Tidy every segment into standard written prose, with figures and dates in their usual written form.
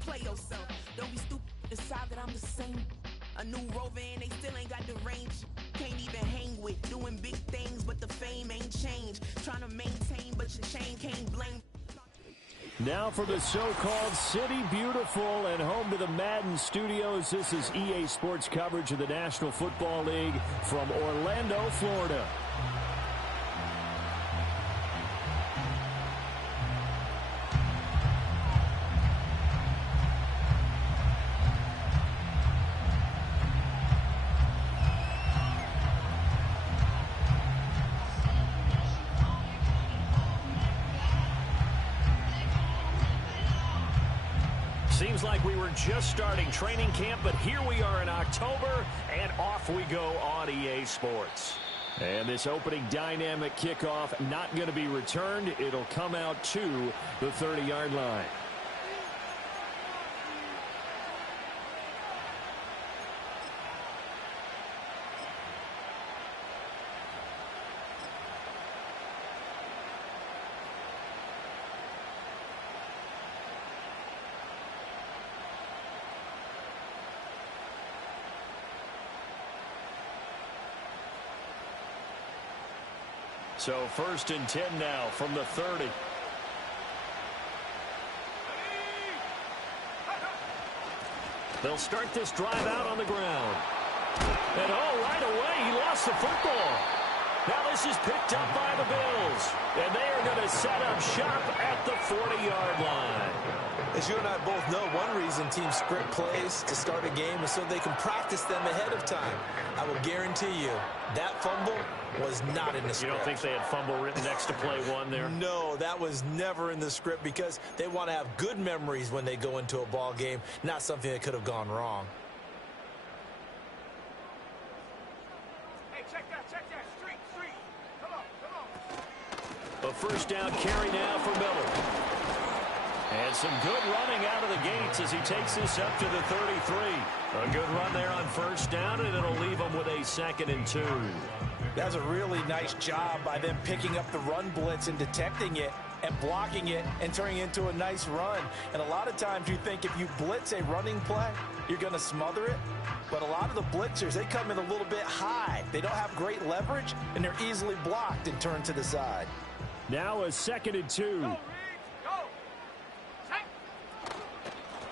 play yourself. Don't be stupid, decide that I'm the same. A new rover and they still ain't got the range. Can't even hang with, doing big things, but the fame ain't changed. Trying to maintain, but your chain can't blame. Now for the so-called City Beautiful and home to the Madden Studios. This is EA Sports coverage of the National Football League from Orlando, Florida. Seems like we were just starting training camp, but here we are in October, and off we go on EA Sports. And this opening dynamic kickoff not going to be returned. It'll come out to the 30-yard line. So 1st and 10 now from the 30. They'll start this drive out on the ground. And right away he lost the football. Now this is picked up by the Bills. And they are going to set up shop at the 40-yard line. As you and I both know, one reason teams script plays to start a game is so they can practice them ahead of time. I will guarantee you that fumble was not in the script. You don't think they had fumble written next to play one there? No, that was never in the script because they want to have good memories when they go into a ball game, not something that could have gone wrong. Hey, check that. Street. Come on. A first down carry now for Miller. And some good running out of the gates as he takes this up to the 33. A good run there on first down, and it'll leave him with a 2nd and 2. That's a really nice job by them picking up the run blitz and detecting it and blocking it and turning it into a nice run. And a lot of times you think if you blitz a running play, you're going to smother it. But a lot of the blitzers, they come in a little bit high. They don't have great leverage, and they're easily blocked and turned to the side. Now a 2nd and 2.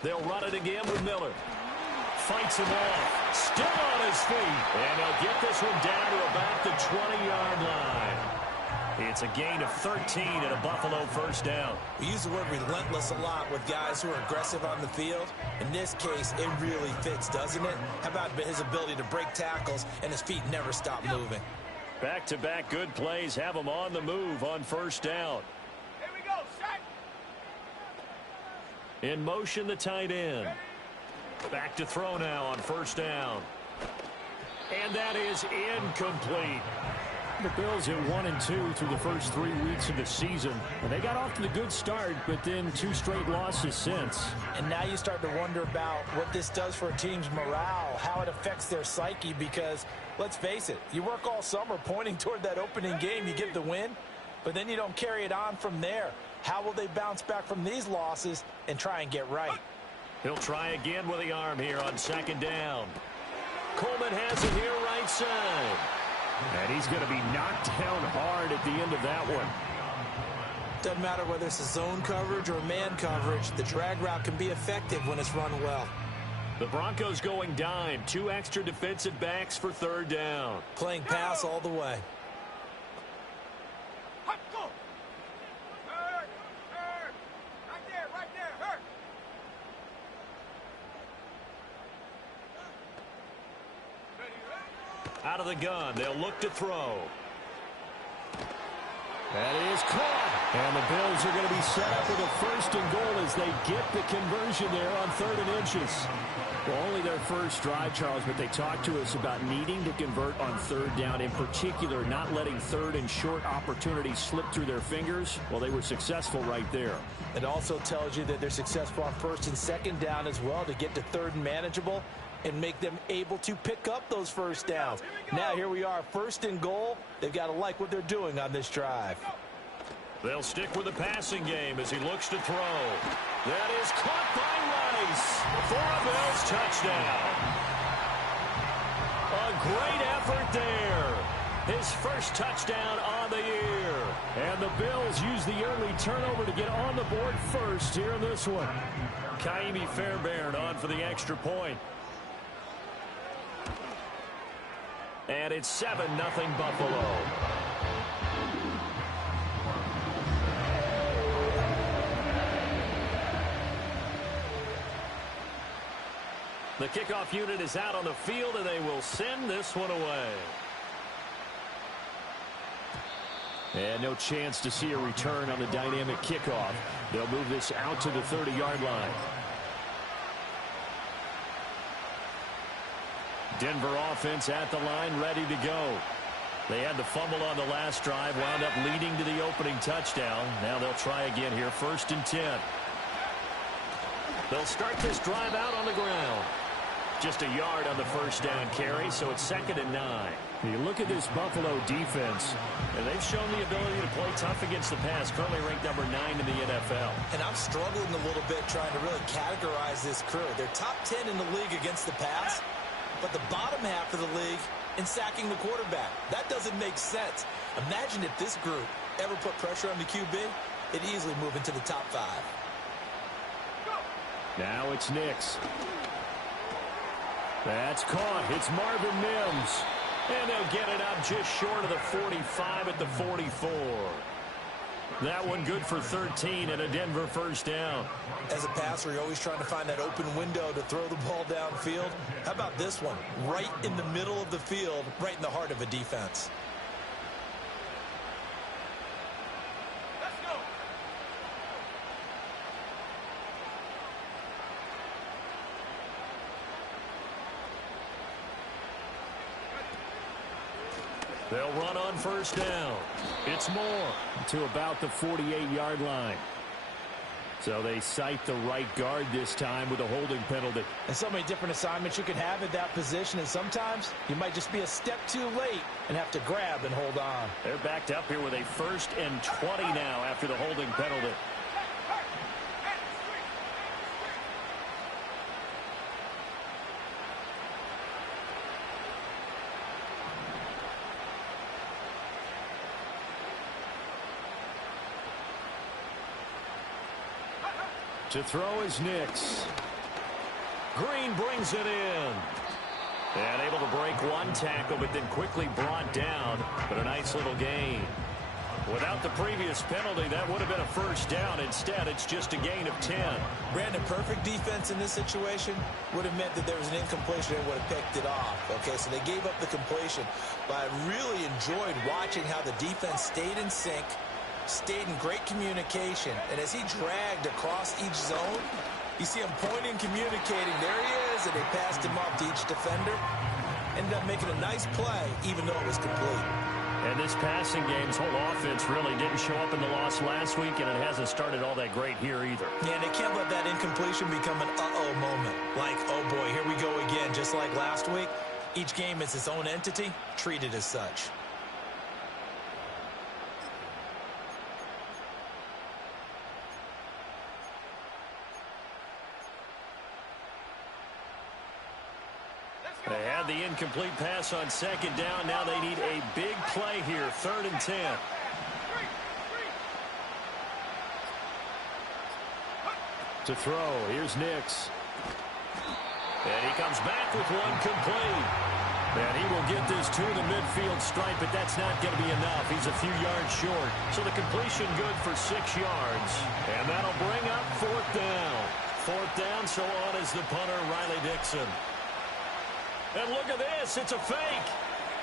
They'll run it again with Miller. Fights him off. Still on his feet. And he'll get this one down to about the 20-yard line. It's a gain of 13 and a Buffalo first down. We use the word relentless a lot with guys who are aggressive on the field. In this case, it really fits, doesn't it? How about his ability to break tackles and his feet never stop moving? Back-to-back good plays have him on the move on first down. Here we go, set. In motion, the tight end. Back to throw now on first down. And that is incomplete. The Bills at 1-2 through the first 3 weeks of the season. And they got off to the good start, but then 2 straight losses since. And now you start to wonder about what this does for a team's morale, how it affects their psyche, because let's face it, you work all summer pointing toward that opening game, you get the win, but then you don't carry it on from there. How will they bounce back from these losses and try and get right? He'll try again with the arm here on 2nd down. Coleman has it here right side. And he's going to be knocked down hard at the end of that one. Doesn't matter whether it's a zone coverage or man coverage, the drag route can be effective when it's run well. The Broncos going dime. 2 extra defensive backs for 3rd down. Playing pass all the way. Out of the gun, they'll look to throw. That is caught. And the Bills are going to be set up with a 1st and goal as they get the conversion there on 3rd and inches. Well, only their first drive, Charles, but they talked to us about needing to convert on 3rd down, in particular not letting 3rd and short opportunities slip through their fingers. Well, they were successful right there. It also tells you that they're successful on 1st and 2nd down as well to get to 3rd and manageable and make them able to pick up those first downs. Now here we are, 1st and goal. They've got to like what they're doing on this drive. They'll stick with the passing game as he looks to throw. That is caught by Wright. space for a Bills touchdown. A great effort there. His first touchdown on the year. And the Bills use the early turnover to get on the board first here in this one. Ka'imi Fairbairn on for the extra point. And it's 7-0 Buffalo. The kickoff unit is out on the field, and they will send this one away. And no chance to see a return on the dynamic kickoff. They'll move this out to the 30-yard line. Denver offense at the line, ready to go. They had the fumble on the last drive, wound up leading to the opening touchdown. Now they'll try again here, 1st and 10. They'll start this drive out on the ground. Just a yard on the first down carry, so it's 2nd and 9. You look at this Buffalo defense, and they've shown the ability to play tough against the pass, currently ranked number 9 in the NFL. And I'm struggling a little bit trying to really categorize this crew. They're top 10 in the league against the pass, but the bottom half of the league in sacking the quarterback. That doesn't make sense. Imagine if this group ever put pressure on the QB, it'd easily move into the top 5. Now it's Nix. That's caught. It's Marvin Mims. And they'll get it up just short of the 45 at the 44. That one good for 13 and a Denver first down. As a passer, you're always trying to find that open window to throw the ball downfield. How about this one? Right in the middle of the field, right in the heart of a defense. They'll run on first down. It's Moore to about the 48-yard line. So they cite the right guard this time with a holding penalty. And so many different assignments you can have at that position, and sometimes you might just be a step too late and have to grab and hold on. They're backed up here with a 1st and 20 now after the holding penalty. To throw is Nix. Green brings it in. And able to break one tackle, but then quickly brought down. But a nice little gain. Without the previous penalty, that would have been a first down. Instead, it's just a gain of 10. Brandon, perfect defense in this situation would have meant that there was an incompletion and would have picked it off. Okay, so they gave up the completion. But I really enjoyed watching how the defense stayed in sync, stayed in great communication, and as he dragged across each zone, you see him pointing, communicating. There he is, and they passed him off to each defender. Ended up making a nice play, even though it was complete. And this passing game's whole offense really didn't show up in the loss last week, and it hasn't started all that great here either. Yeah, they can't let that incompletion become an uh-oh moment. Like, oh boy, here we go again, just like last week. Each game is its own entity, treated as such. They had the incomplete pass on second down. Now they need a big play here, 3rd and 10. To throw, here's Nix. And he comes back with one complete. And he will get this to the midfield stripe, but that's not going to be enough. He's a few yards short. So the completion good for 6 yards. And that'll bring up 4th down. 4th down, so on is the punter, Riley Dixon. And look at this, it's a fake.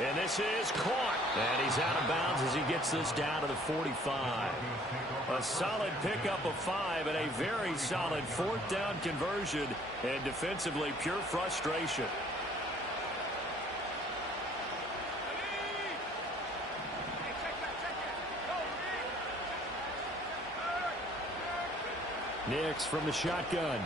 And this is caught. And he's out of bounds as he gets this down to the 45. A solid pickup of 5 and a very solid 4th down conversion. And defensively, pure frustration. Nix from the shotgun.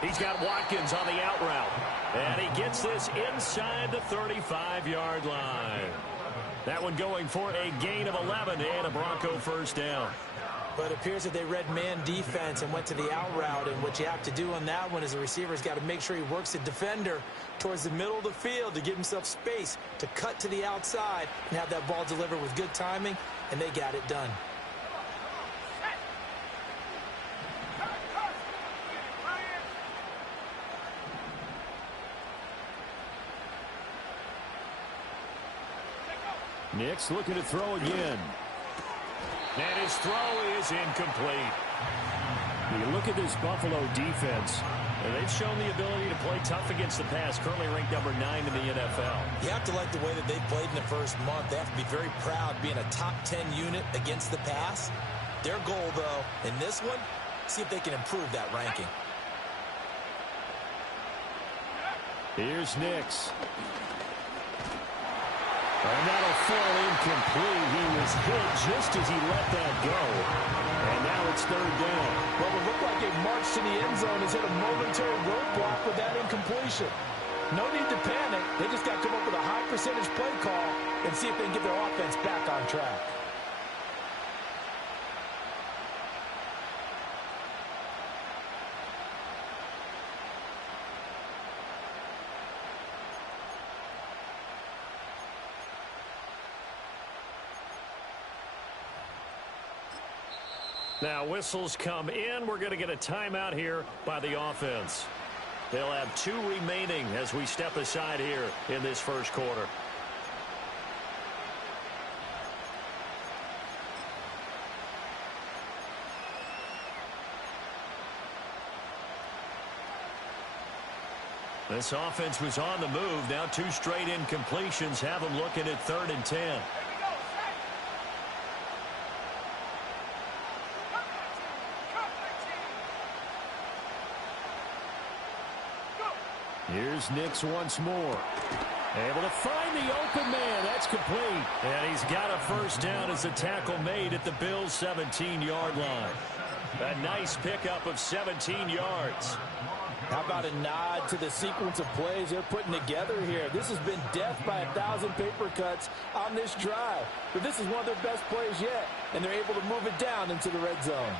He's got Watkins on the out route. And he gets this inside the 35-yard line. That one going for a gain of 11 and a Bronco first down. But it appears that they read man defense and went to the out route. And what you have to do on that one is the receiver's got to make sure he works the defender towards the middle of the field to give himself space to cut to the outside and have that ball delivered with good timing, and they got it done. Nix looking to throw again. And his throw is incomplete. You look at this Buffalo defense, and they've shown the ability to play tough against the pass, currently ranked number 9 in the NFL. You have to like the way that they played in the first month. They have to be very proud being a top 10 unit against the pass. Their goal, though, in this one, see if they can improve that ranking. Here's Nix. And that'll fall incomplete. He was hit just as he let that go. And now it's third down. Well, it looked like a march to the end zone has hit a momentary roadblock with that incompletion. No need to panic. They just got to come up with a high percentage play call and see if they can get their offense back on track. Now whistles come in. We're going to get a timeout here by the offense. They'll have 2 remaining as we step aside here in this first quarter. This offense was on the move. Now 2 straight incompletions have them looking at 3rd and 10. Here's Nix once more. Able to find the open man. That's complete. And he's got a first down as the tackle made at the Bills' 17-yard line. A nice pickup of 17 yards. How about a nod to the sequence of plays they're putting together here? This has been death by 1,000 paper cuts on this drive. But this is one of their best plays yet, and they're able to move it down into the red zone.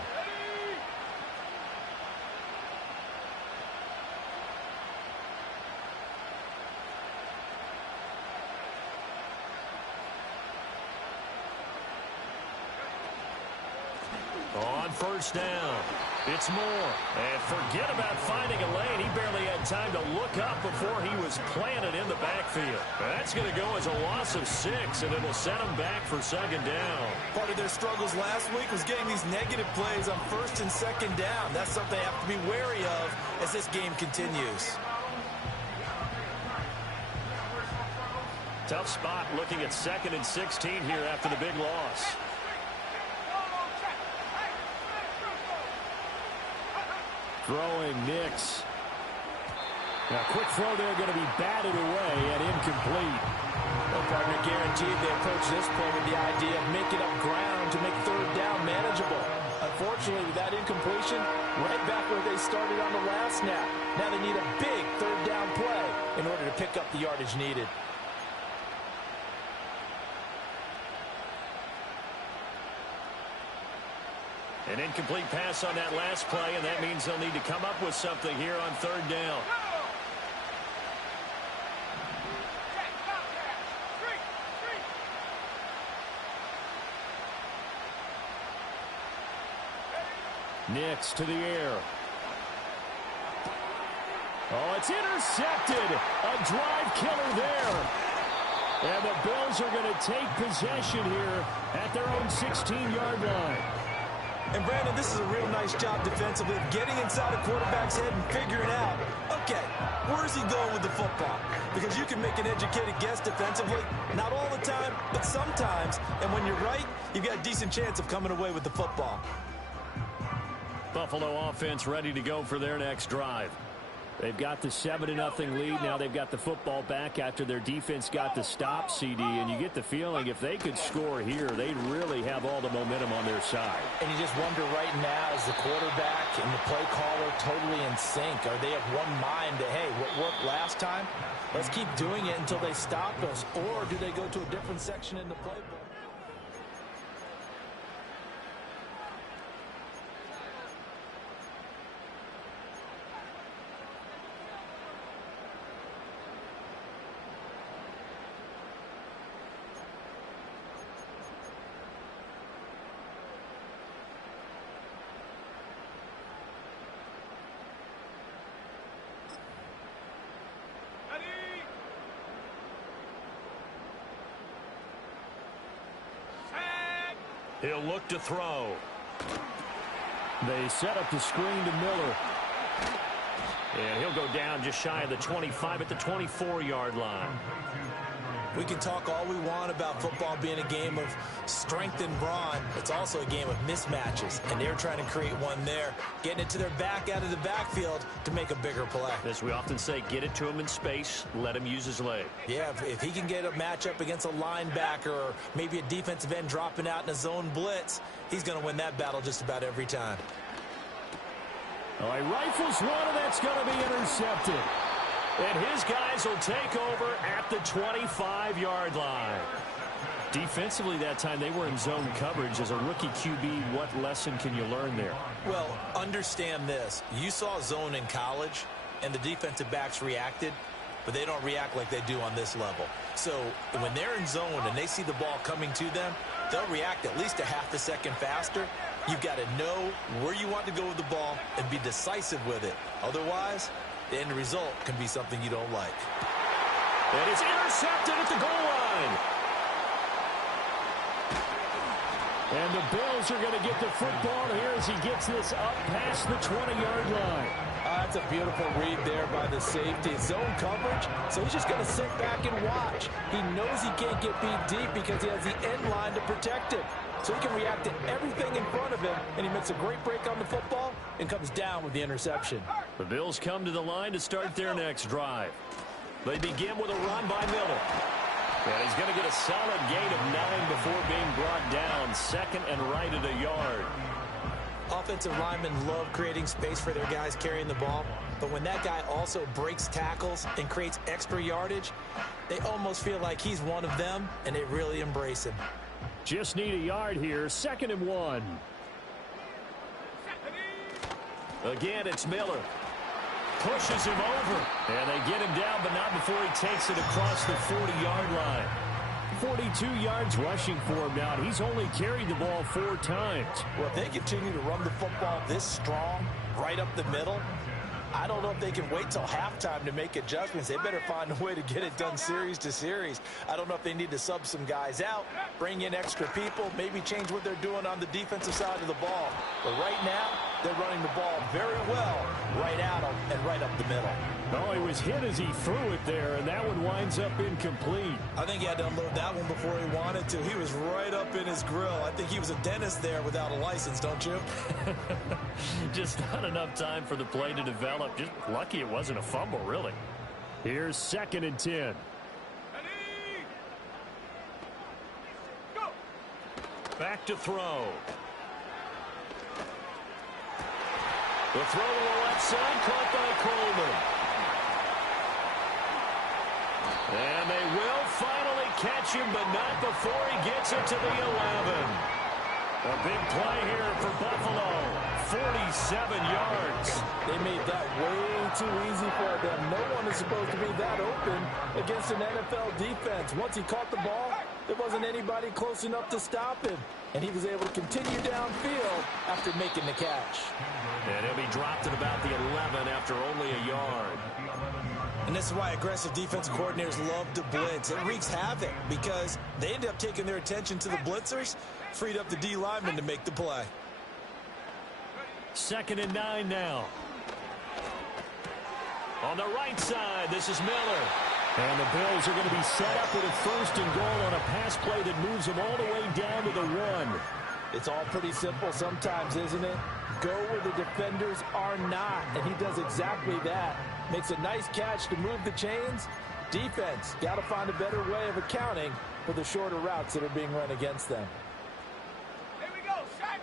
On first down, it's Moore. And forget about finding a lane. He barely had time to look up before he was planted in the backfield. That's going to go as a loss of 6, and it'll set him back for 2nd down. Part of their struggles last week was getting these negative plays on 1st and 2nd down. That's something they have to be wary of as this game continues. Tough spot looking at 2nd and 16 here after the big loss. Throwing Nix. Now, quick throw there going to be batted away and incomplete. Well, partner, guaranteed they approach this play with the idea of making up ground to make 3rd down manageable. Unfortunately, with that incompletion, right back where they started on the last snap. Now they need a big 3rd down play in order to pick up the yardage needed. An incomplete pass on that last play, and that means they'll need to come up with something here on 3rd down. Nix to the air. Oh, it's intercepted. A drive killer there. And the Bills are going to take possession here at their own 16-yard line. And, Brandon, this is a real nice job defensively of getting inside a quarterback's head and figuring out, okay, where's he going with the football? Because you can make an educated guess defensively, not all the time, but sometimes. And when you're right, you've got a decent chance of coming away with the football. Buffalo offense ready to go for their next drive. They've got the 7-0 lead. Now they've got the football back after their defense got the stop, CD. And you get the feeling if they could score here, they'd really have all the momentum on their side. And you just wonder right now, is the quarterback and the play caller totally in sync? Are they of one mind that, hey, what worked last time? Let's keep doing it until they stop us. Or do they go to a different section in the playbook? He'll look to throw. They set up the screen to Miller. And he'll go down just shy of the 25 at the 24-yard line. We can talk all we want about football being a game of strength and brawn. It's also a game of mismatches, and they're trying to create one there, getting it to their back out of the backfield to make a bigger play. As we often say, get it to him in space, let him use his leg. Yeah, if he can get a matchup against a linebacker or maybe a defensive end dropping out in a zone blitz, he's going to win that battle just about every time. He rifles one, and that's going to be intercepted. And his guys will take over at the 25-yard line. Defensively that time, they were in zone coverage. As a rookie QB, what lesson can you learn there? Well, understand this. You saw zone in college, and the defensive backs reacted, but they don't react like they do on this level. So when they're in zone and they see the ball coming to them, they'll react at least a half a second faster. You've got to know where you want to go with the ball and be decisive with it. Otherwise, the end result can be something you don't like. And it's intercepted at the goal line. And the Bills are going to get the football here as he gets this up past the 20-yard line. That's a beautiful read there by the safety. Zone coverage, so he's just going to sit back and watch. He knows he can't get beat deep because he has the end line to protect him. So he can react to everything in front of him, and he makes a great break on the football and comes down with the interception. The Bills come to the line to start their next drive. They begin with a run by Miller. And he's going to get a solid gain of 9 before being brought down. Second and right at a yard. Offensive linemen love creating space for their guys carrying the ball, but when that guy also breaks tackles and creates extra yardage, they almost feel like he's one of them, and they really embrace him. Just need a yard here. 2nd and 1. Again, it's Miller. Pushes him over. And they get him down, but not before he takes it across the 40-yard line. 42 yards rushing for him now. He's only carried the ball 4 times. Well, if they continue to run the football this strong, right up the middle, I don't know if they can wait till halftime to make adjustments. They better find a way to get it done series to series. I don't know if they need to sub some guys out, bring in extra people, maybe change what they're doing on the defensive side of the ball. But right now, they're running the ball very well right at them and right up the middle. Oh, he was hit as he threw it there, and that one winds up incomplete. I think he had to unload that one before he wanted to. He was right up in his grill. I think he was a dentist there without a license, don't you? Just not enough time for the play to develop. Just lucky it wasn't a fumble, really. Here's 2nd and 10. Go. Back to throw. The throw to the left side, caught by Coleman. And they will finally catch him, but not before he gets it to the 11. A big play here for Buffalo. 47 yards. They made that way too easy for them. No one is supposed to be that open against an NFL defense. Once he caught the ball, there wasn't anybody close enough to stop him. And he was able to continue downfield after making the catch. And he'll be dropped at about the 11 after only a yard. And this is why aggressive defensive coordinators love to blitz. It wreaks havoc because they end up taking their attention to the blitzers, freed up the D lineman to make the play. 2nd and 9 now. On the right side, this is Miller. And the Bills are going to be set up with a 1st and goal on a pass play that moves them all the way down to the 1. It's all pretty simple sometimes, isn't it? Go where the defenders are not, and he does exactly that. Makes a nice catch to move the chains. Defense, got to find a better way of accounting for the shorter routes that are being run against them. Here we go, Shaq.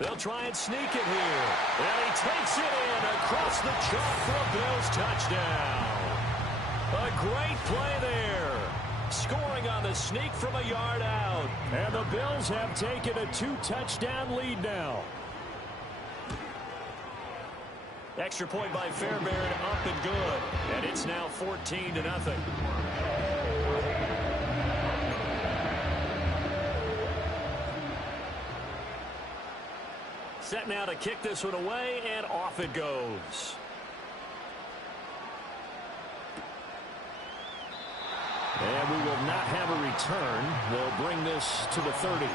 They'll try and sneak it here. And he takes it in across the chalk for a Bills touchdown. A great play there. Scoring on the sneak from a yard out. And the Bills have taken a 2-touchdown lead now. Extra point by Fairbairn, up and good. And it's now 14-0. Set now to kick this one away, and off it goes. And we will not have a return. They'll bring this to the 30.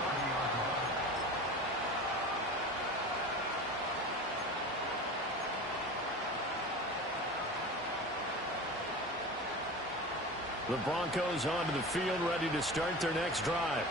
The Broncos onto the field, ready to start their next drive.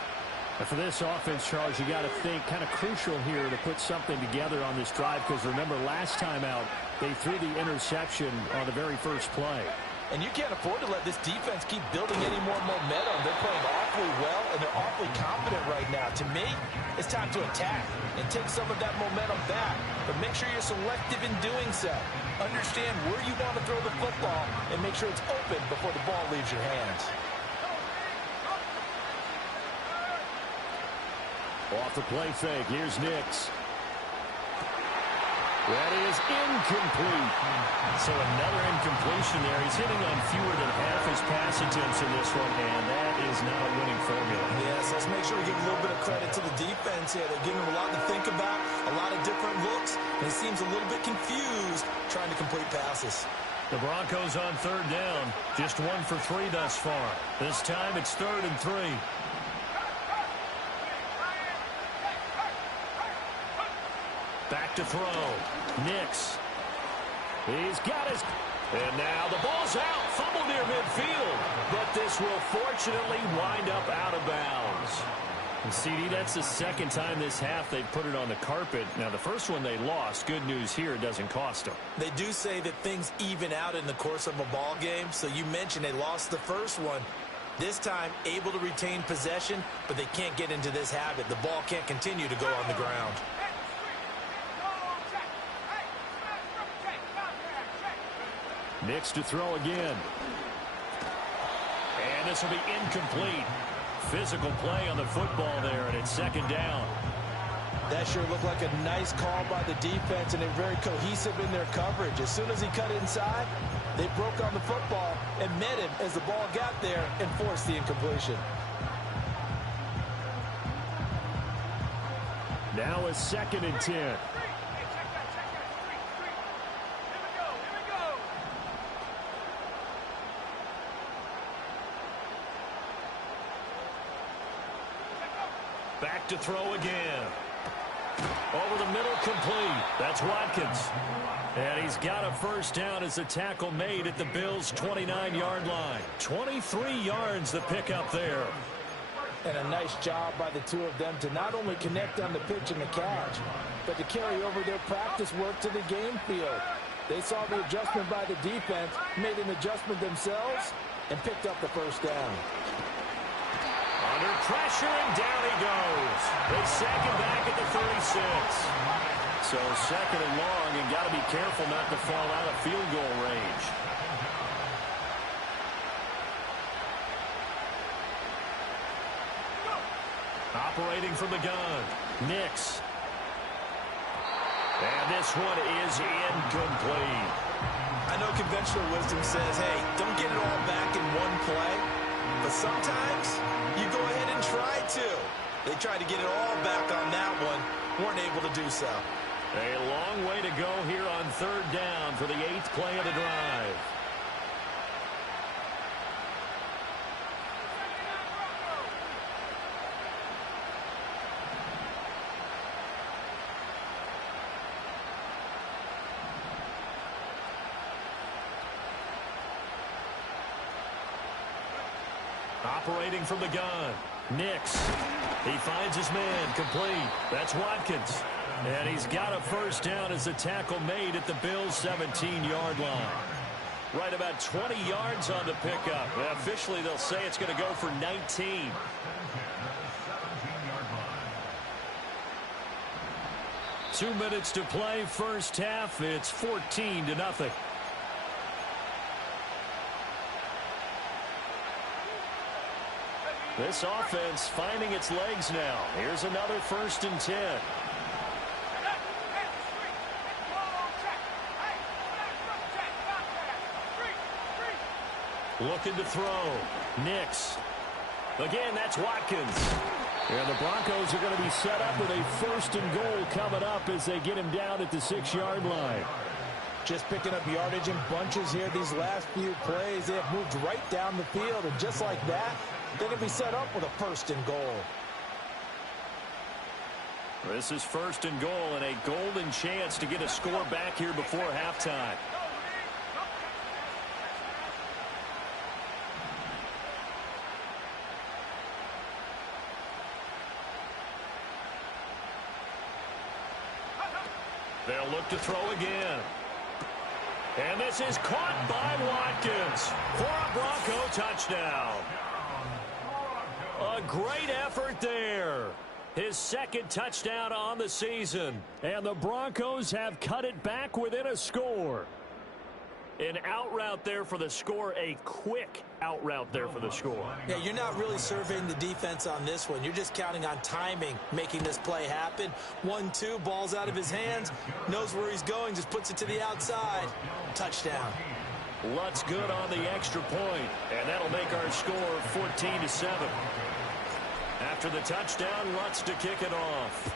And for this offense, Charles, you got to think kind of crucial here to put something together on this drive, because remember last time out they threw the interception on the very first play. And you can't afford to let this defense keep building any more momentum. They're playing awfully well, and they're awfully confident right now. To me, it's time to attack and take some of that momentum back. But make sure you're selective in doing so. Understand where you want to throw the football and make sure it's open before the ball leaves your hands. Off the play fake, here's Nix. That is incomplete. So another incompletion there. He's hitting on fewer than half his pass attempts in this one, and that is not a winning formula. Yes, let's make sure we give a little bit of credit to the defense here. They're giving him a lot to think about, a lot of different looks, and he seems a little bit confused trying to complete passes. The Broncos on third down. Just 1 for 3 thus far. This time it's 3rd and 3. Back to throw. Nix. He's got his... And now the ball's out. Fumble near midfield. But this will fortunately wind up out of bounds. And CD, that's the second time this half they've put it on the carpet. Now, the first one they lost. Good news here, it doesn't cost them. They do say that things even out in the course of a ball game. So you mentioned they lost the first one. This time, able to retain possession, but they can't get into this habit. The ball can't continue to go on the ground. Nix to throw again. And this will be incomplete. Physical play on the football there, and it's 2nd down. That sure looked like a nice call by the defense, and they're very cohesive in their coverage. As soon as he cut inside, they broke on the football and met him as the ball got there and forced the incompletion. Now a 2nd and 10. Back to throw again. Over the middle, complete. That's Watkins. And he's got a first down as the tackle made at the Bills' 29-yard line. 23 yards the pickup there. And a nice job by the two of them to not only connect on the pitch and the catch, but to carry over their practice work to the game field. They saw the adjustment by the defense, made an adjustment themselves, and picked up the first down. Under pressure, and down he goes. They sack him back at the 36. So 2nd and long, and got to be careful not to fall out of field goal range. Operating from the gun, Nix. And this one is incomplete. I know conventional wisdom says, hey, don't get it all back in one play. But sometimes you go ahead and try to. They tried to get it all back on that one. Weren't able to do so. A long way to go here on 3rd down for the 8th play of the drive. Operating from the gun, Nix. He finds his man, complete. That's Watkins. And he's got a first down as the tackle made at the Bills' 17-yard line. Right about 20 yards on the pickup. Officially, they'll say it's going to go for 19. Two minutes to play, first half. It's 14-0. This offense finding its legs now. Here's another 1st and 10. Looking to throw. Nix. Again, that's Watkins. And the Broncos are going to be set up with a 1st and goal coming up as they get him down at the 6-yard line. Just picking up yardage in bunches here these last few plays. They have moved right down the field, and just like that, they're going to be set up with a 1st and goal. This is 1st and goal and a golden chance to get a score back here before halftime. They'll look to throw again. And this is caught by Watkins for a Bronco touchdown. A great effort there. His second touchdown on the season. And the Broncos have cut it back within a score. An out route there for the score, a quick out route there for the score. Yeah, you're not really surveying the defense on this one. You're just counting on timing, making this play happen. 1-2, ball's out of his hands, knows where he's going, just puts it to the outside. Touchdown. Lutz good on the extra point, and that'll make our score 14-7. After the touchdown, Lutz to kick it off.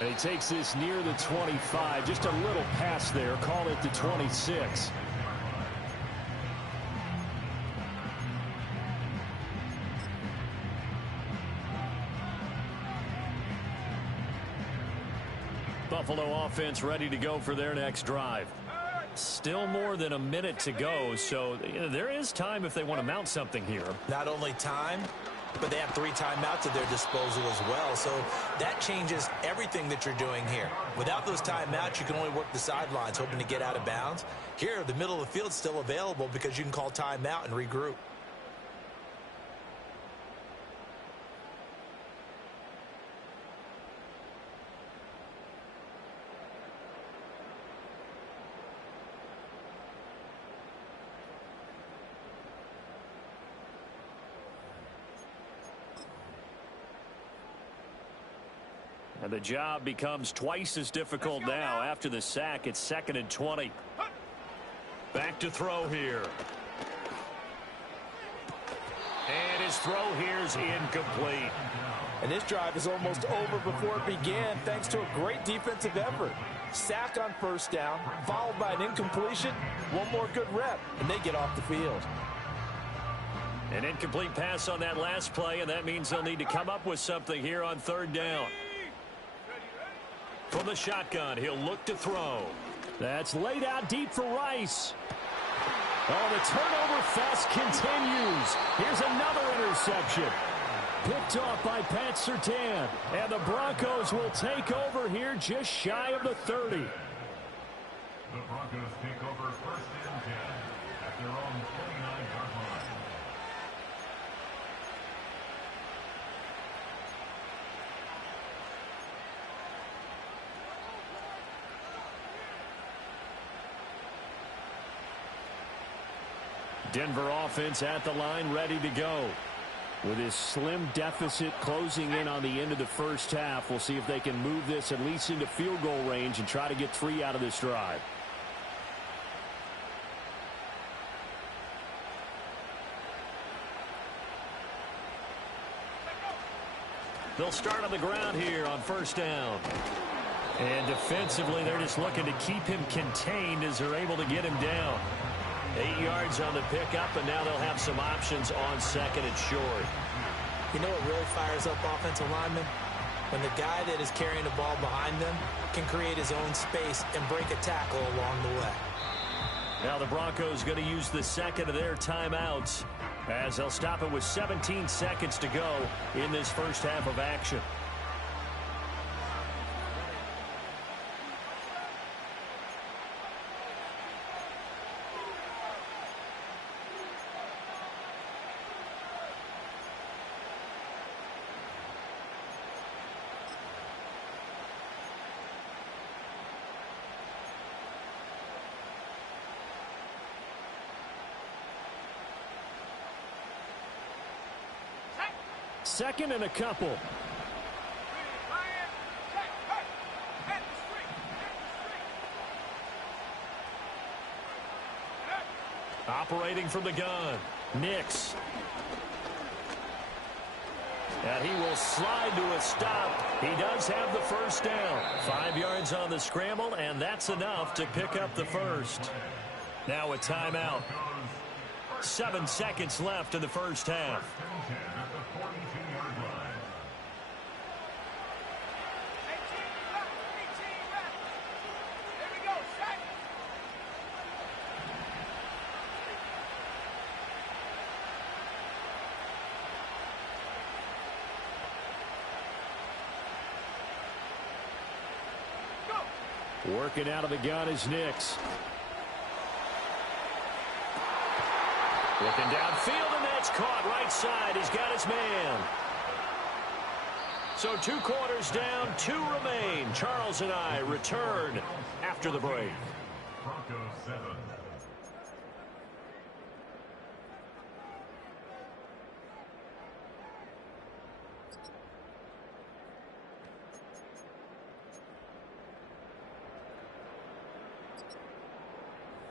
And he takes this near the 25. Just a little pass there. Call it the 26. Buffalo offense ready to go for their next drive. Still more than a minute to go, so there is time if they want to mount something here. Not only time, but they have 3 timeouts at their disposal as well. So that changes everything that you're doing here. Without those timeouts, you can only work the sidelines, hoping to get out of bounds. Here, the middle of the field is still available because you can call timeout and regroup. And the job becomes twice as difficult now after the sack. It's 2nd and 20. Back to throw here. And his throw here is incomplete. And this drive is almost over before it began thanks to a great defensive effort. Sack on first down, followed by an incompletion. One more good rep, and they get off the field. An incomplete pass on that last play, and that means they'll need to come up with something here on 3rd down. From the shotgun, he'll look to throw. That's laid out deep for Rice. Oh, the turnover fest continues. Here's another interception. Picked off by Pat Surtain. And the Broncos will take over here just shy of the 30. The Broncos take over 1st and 10 at their own 29-yard line. Denver offense at the line, ready to go. With his slim deficit closing in on the end of the first half, we'll see if they can move this at least into field goal range and try to get 3 out of this drive. They'll start on the ground here on 1st down. And defensively, they're just looking to keep him contained as they're able to get him down. 8 yards on the pickup, and now they'll have some options on 2nd and short. You know what really fires up offensive linemen? When the guy that is carrying the ball behind them can create his own space and break a tackle along the way. Now the Broncos going to use the 2nd of their timeouts as they'll stop it with 17 seconds to go in this first half of action. Second and a couple. Operating from the gun, Nix. And he will slide to a stop. He does have the first down. 5 yards on the scramble, and that's enough to pick up the first. Now a timeout. 7 seconds left in the first half. Working out of the gun is Nix. Looking downfield, and that's caught right side. He's got his man. So 2 quarters down, 2 remain. Charles and I return after the break. Broncos 7.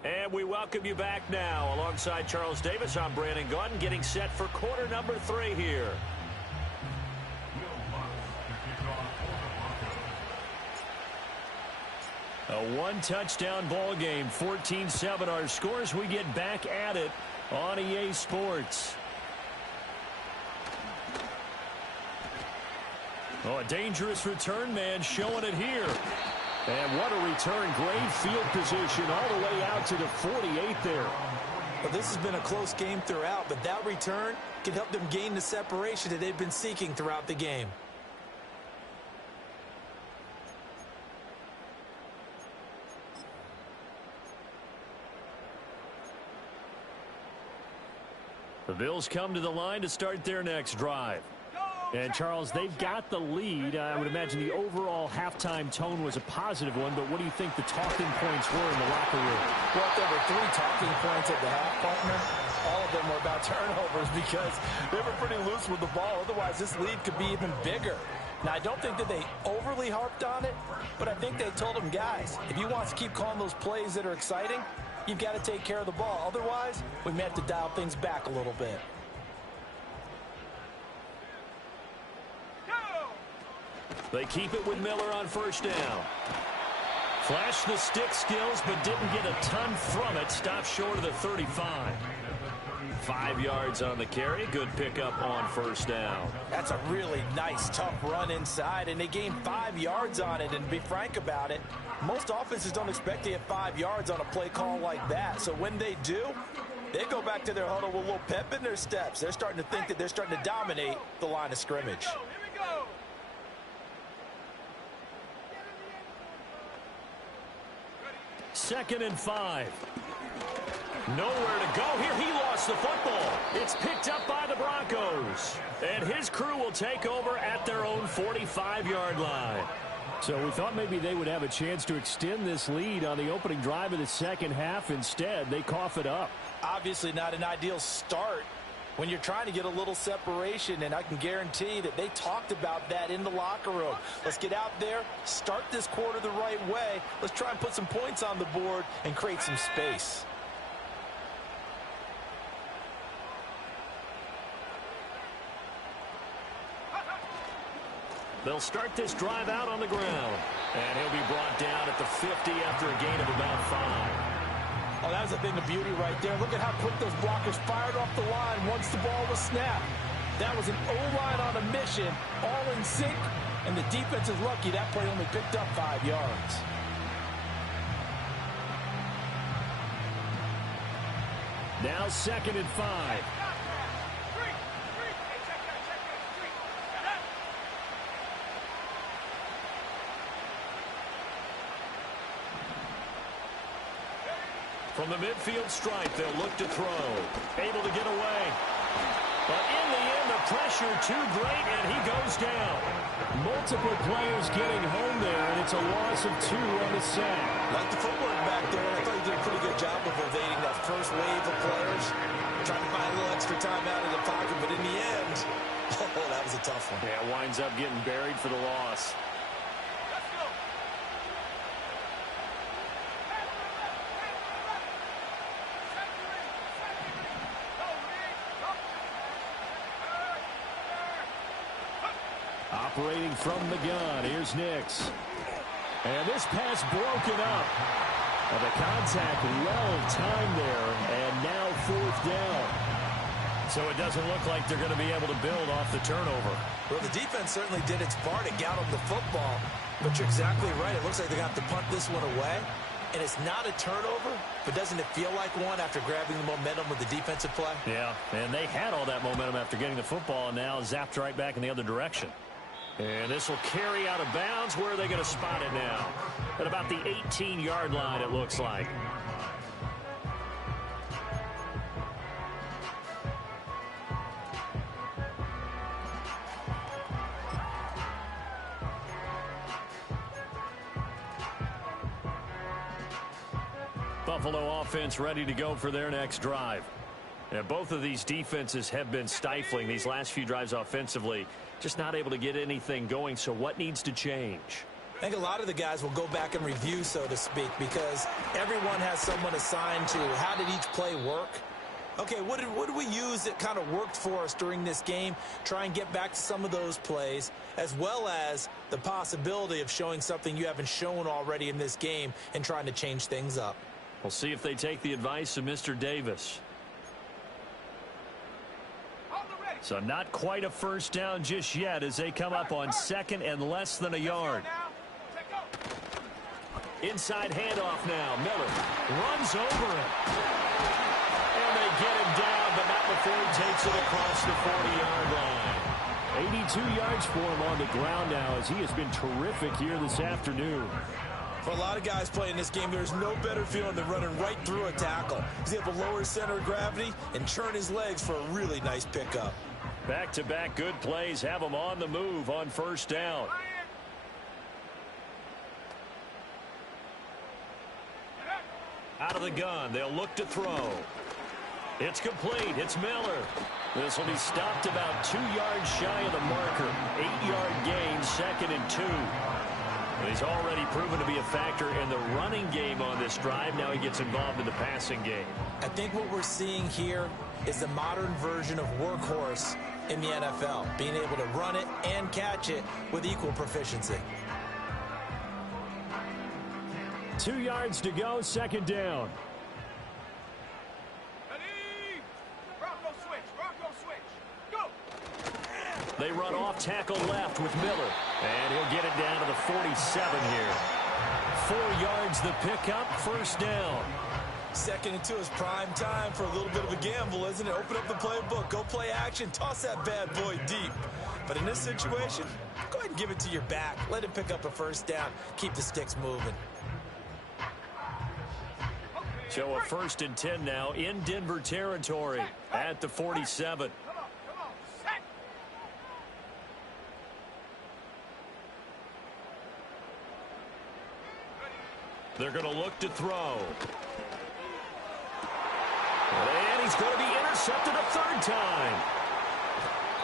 And we welcome you back now. Alongside Charles Davis, I'm Brandon Gaudin, getting set for quarter number 3 here. A 1-touchdown ball game, 14-7 our scores. We get back at it on EA Sports. Oh, a dangerous return man showing it here. And what a return. Great field position all the way out to the 48 there. Well, this has been a close game throughout, but that return can help them gain the separation that they've been seeking throughout the game. The Bills come to the line to start their next drive. And, Charles, they've got the lead. I would imagine the overall halftime tone was a positive one, but what do you think the talking points were in the locker room? Well, if there were 3 talking points at the half, partner, all of them were about turnovers because they were pretty loose with the ball. Otherwise, this lead could be even bigger. Now, I don't think that they overly harped on it, but I think they told them, guys, if you want to keep calling those plays that are exciting, you've got to take care of the ball. Otherwise, we may have to dial things back a little bit. They keep it with Miller on first down. Flashed the stick skills, but didn't get a ton from it. Stopped short of the 35. 5 yards on the carry. Good pickup on first down. That's a really nice, tough run inside, and they gained 5 yards on it. And to be frank about it, most offenses don't expect to get 5 yards on a play call like that. So when they do, they go back to their huddle with a little pep in their steps. They're starting to think that they're starting to dominate the line of scrimmage. Second and 5. Nowhere to go here. He lost the football. It's picked up by the Broncos. And his crew will take over at their own 45-yard line. So we thought maybe they would have a chance to extend this lead on the opening drive of the second half. Instead, they cough it up. Obviously not an ideal start when you're trying to get a little separation, and I can guarantee that they talked about that in the locker room. Let's get out there, start this quarter the right way. Let's try and put some points on the board and create some space. They'll start this drive out on the ground. And he'll be brought down at the 50 after a gain of about 5. Oh, that was a thing of beauty right there. Look at how quick those blockers fired off the line once the ball was snapped. That was an O-line on a mission, all in sync, and the defense is lucky that play only picked up 5 yards. Now second and 5. From the midfield stripe, they'll look to throw. Able to get away. But in the end, the pressure too great, and he goes down. Multiple players getting home there, and it's a loss of 2 on the sack. Like the footwork back there, I thought he did a pretty good job of evading that first wave of players. Trying to find a little extra time out of the pocket, but in the end, oh, that was a tough one. Yeah, winds up getting buried for the loss. Operating from the gun, here's Nix. And this pass broken up. And the contact well timed there, and now fourth down. So it doesn't look like they're going to be able to build off the turnover. Well, the defense certainly did its part to get them the football. But you're exactly right. It looks like they're going to have to punt this one away. And it's not a turnover, but doesn't it feel like one after grabbing the momentum with the defensive play? Yeah, and they had all that momentum after getting the football, and now zapped right back in the other direction. And this will carry out of bounds. Where are they going to spot it now? At about the 18-yard line, it looks like. Buffalo offense ready to go for their next drive. And both of these defenses have been stifling these last few drives offensively. Just not able to get anything going. So what needs to change? I think a lot of the guys will go back and review, so to speak, because everyone has someone assigned to how did each play work. Okay, what did we use that kind of worked for us during this game? Try and get back to some of those plays, as well as the possibility of showing something you haven't shown already in this game and trying to change things up. We'll see if they take the advice of Mr. Davis. So not quite a first down just yet as they come up on second and less than a yard. Inside handoff now. Miller runs over it. And they get him down, but not before he takes it across the 40-yard line. 82 yards for him on the ground now as he has been terrific here this afternoon. For a lot of guys playing this game, there's no better feeling than running right through a tackle. He's able to lower his center of gravity and churn his legs for a really nice pickup. Back-to-back good plays have them on the move on first down. Out of the gun, they'll look to throw. It's complete. It's Miller. This will be stopped about 2 yards shy of the marker. 8-yard gain, 2nd and 2. And he's already proven to be a factor in the running game on this drive. Now he gets involved in the passing game. I think what we're seeing here is the modern version of workhorse in the NFL, being able to run it and catch it with equal proficiency. 2 yards to go, 2nd down. They run off tackle left with Miller. And he'll get it down to the 47 here. 4 yards the pickup, first down. 2nd and 2 is prime time for a little bit of a gamble, isn't it? Open up the playbook, go play action, toss that bad boy deep. But in this situation, go ahead and give it to your back. Let him pick up a first down. Keep the sticks moving. So a 1st and 10 now in Denver territory at the 47. They're going to look to throw. And he's going to be intercepted a 3rd time.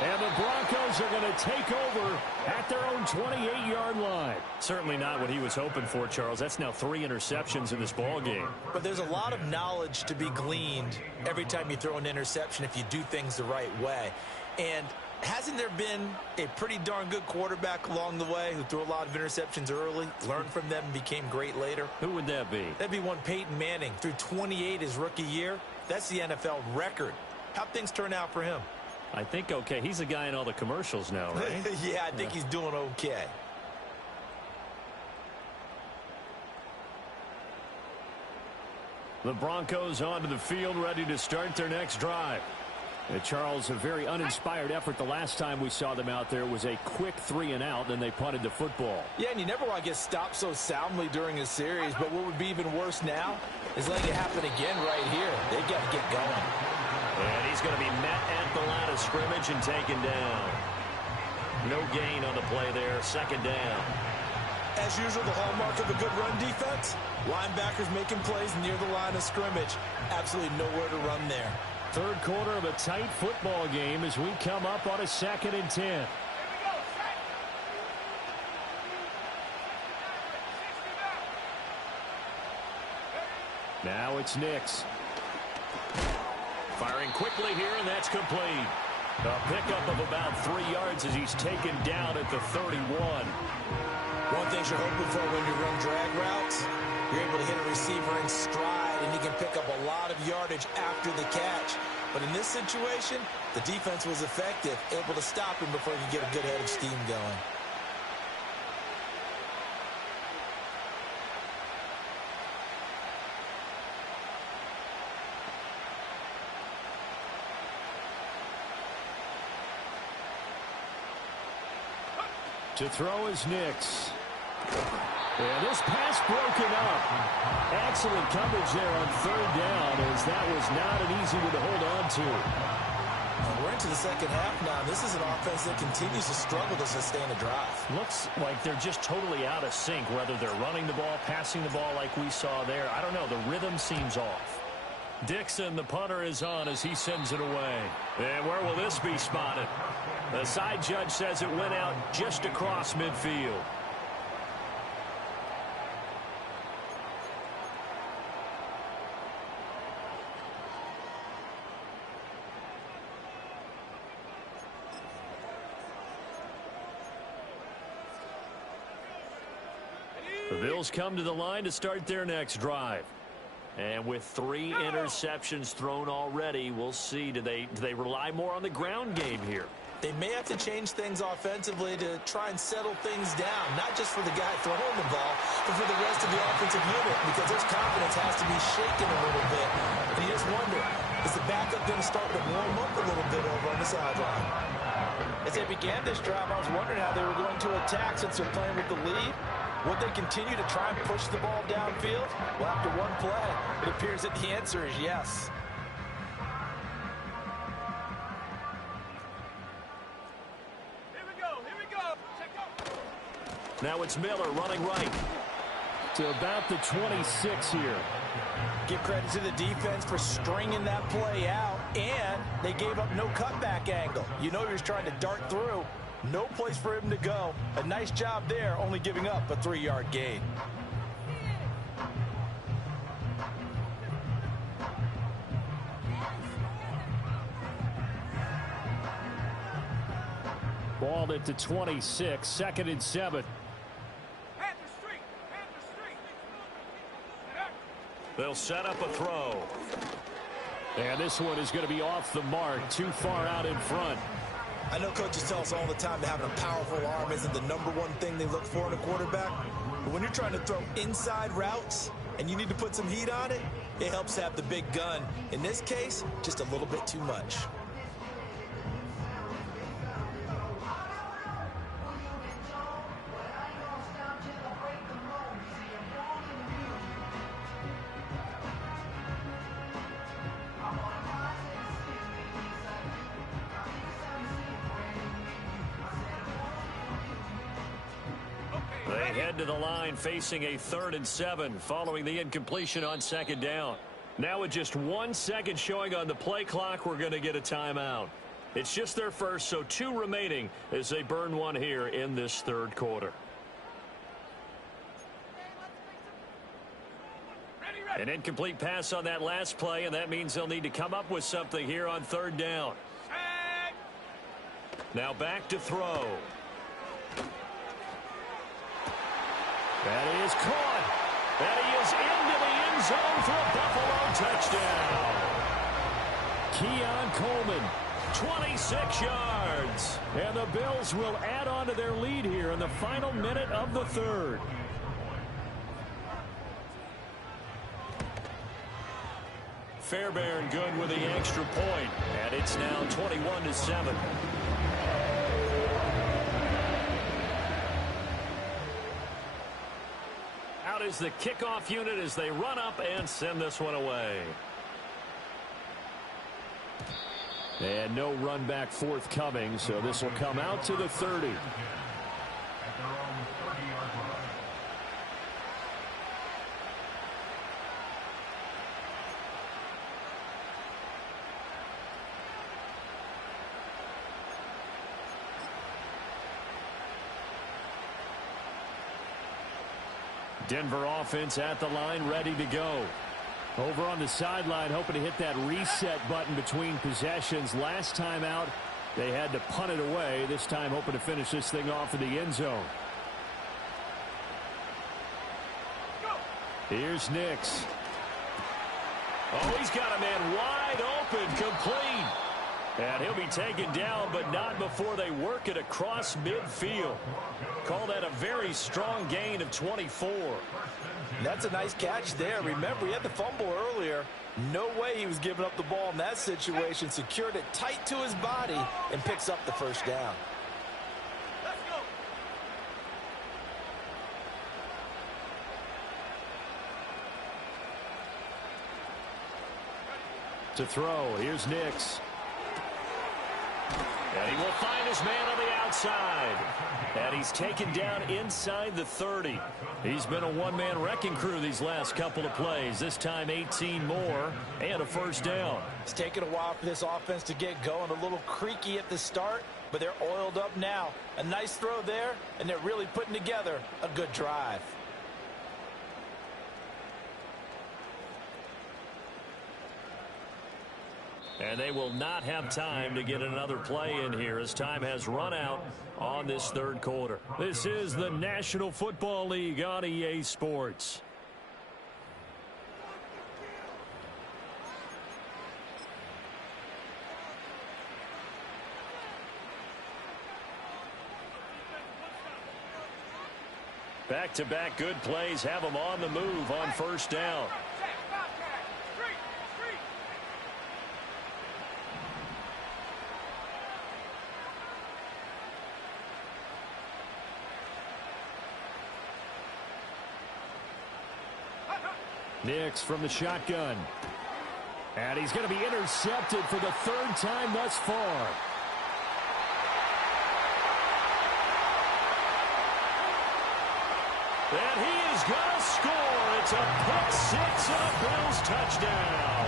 And the Broncos are going to take over at their own 28-yard line. Certainly not what he was hoping for, Charles. That's now 3 interceptions in this ball game. But there's a lot of knowledge to be gleaned every time you throw an interception if you do things the right way. And hasn't there been a pretty darn good quarterback along the way who threw a lot of interceptions early, learned from them, and became great later? Who would that be? That'd be one Peyton Manning. Threw 28 his rookie year. That's the NFL record. How'd things turn out for him? I think okay. He's a guy in all the commercials now, right? Yeah, I think he's doing okay. The Broncos onto the field, ready to start their next drive. And Charles, a very uninspired effort the last time we saw them out there was a quick 3 and out, then they punted the football. Yeah, and you never want to get stopped so soundly during a series, but what would be even worse now is letting it happen again right here. They got to get going. And he's going to be met at the line of scrimmage and taken down. No gain on the play there, 2nd down. As usual, the hallmark of a good run defense, linebackers making plays near the line of scrimmage. Absolutely nowhere to run there. 3rd quarter of a tight football game as we come up on a 2nd and 10. Now it's Nix. Firing quickly here, and that's complete. A pickup of about 3 yards as he's taken down at the 31. One thing you're hoping for when you run drag routes, you're able to hit a receiver in stride, and he can pick up a lot of yardage after the catch. But in this situation, the defense was effective, able to stop him before he could get a good head of steam going. To throw is Nix. And this pass broken up. Excellent coverage there on third down, as that was not an easy one to hold on to. Well, we're into the second half now. This is an offense that continues to struggle to sustain a drive. Looks like they're just totally out of sync, whether they're running the ball, passing the ball like we saw there. I don't know. The rhythm seems off. Dixon, the punter, is on as he sends it away. And where will this be spotted? The side judge says it went out just across midfield. The Bills come to the line to start their next drive. And with 3 interceptions thrown already, we'll see. Do they rely more on the ground game here? They may have to change things offensively to try and settle things down, not just for the guy throwing the ball, but for the rest of the offensive unit, because their confidence has to be shaken a little bit. And you just wonder, is the backup going to start to warm up a little bit over on the sideline? As they began this drive, I was wondering how they were going to attack since they're playing with the lead. Would they continue to try and push the ball downfield? Well, after one play, it appears that the answer is yes. Here we go. Check out. Now it's Miller running right to about the 26 here. Give credit to the defense for stringing that play out, and they gave up no cutback angle. You know he was trying to dart through. No place for him to go. A nice job there, only giving up a 3-yard gain. Ball at the 26, 2nd and 7. Panther Street. They'll set up a throw. And this one is going to be off the mark, too far out in front. I know coaches tell us all the time that having a powerful arm isn't the #1 thing they look for in a quarterback. But when you're trying to throw inside routes and you need to put some heat on it, it helps to have the big gun. In this case, just a little bit too much. They head to the line facing a 3rd and 7 following the incompletion on 2nd down. Now with just 1 second showing on the play clock, we're going to get a timeout. It's just their first, so 2 remaining as they burn one here in this 3rd quarter. An incomplete pass on that last play, and that means they'll need to come up with something here on 3rd down. Now back to throw. That is caught. And he is into the end zone for a Buffalo touchdown. Keon Coleman, 26 yards. And the Bills will add on to their lead here in the final minute of the 3rd. Fairbairn good with the extra point. And it's now 21-7. Out is the kickoff unit as they run up and send this one away. And no run back forthcoming, so this will come out to the 30. Denver offense at the line, ready to go. Over on the sideline, hoping to hit that reset button between possessions. Last time out, they had to punt it away. This time, hoping to finish this thing off in the end zone. Here's Nix. Oh, he's got a man wide open, complete. And he'll be taken down, but not before they work it across midfield. Call that a very strong gain of 24. That's a nice catch there. Remember, he had the fumble earlier. No way he was giving up the ball in that situation. Secured it tight to his body and picks up the 1st down. Let's go. To throw, here's Nix. And he will find his man on the outside. And he's taken down inside the 30. He's been a one-man wrecking crew these last couple of plays. This time 18 more and a first down. It's taken a while for this offense to get going. A little creaky at the start, but they're oiled up now. A nice throw there, and they're really putting together a good drive. And they will not have time to get another play in here as time has run out on this third quarter. This is the National Football League on EA Sports. Back-to-back good plays have them on the move on first down. Nix from the shotgun. And he's going to be intercepted for the third time thus far. And he is going to score. It's a pick six and a Bills touchdown.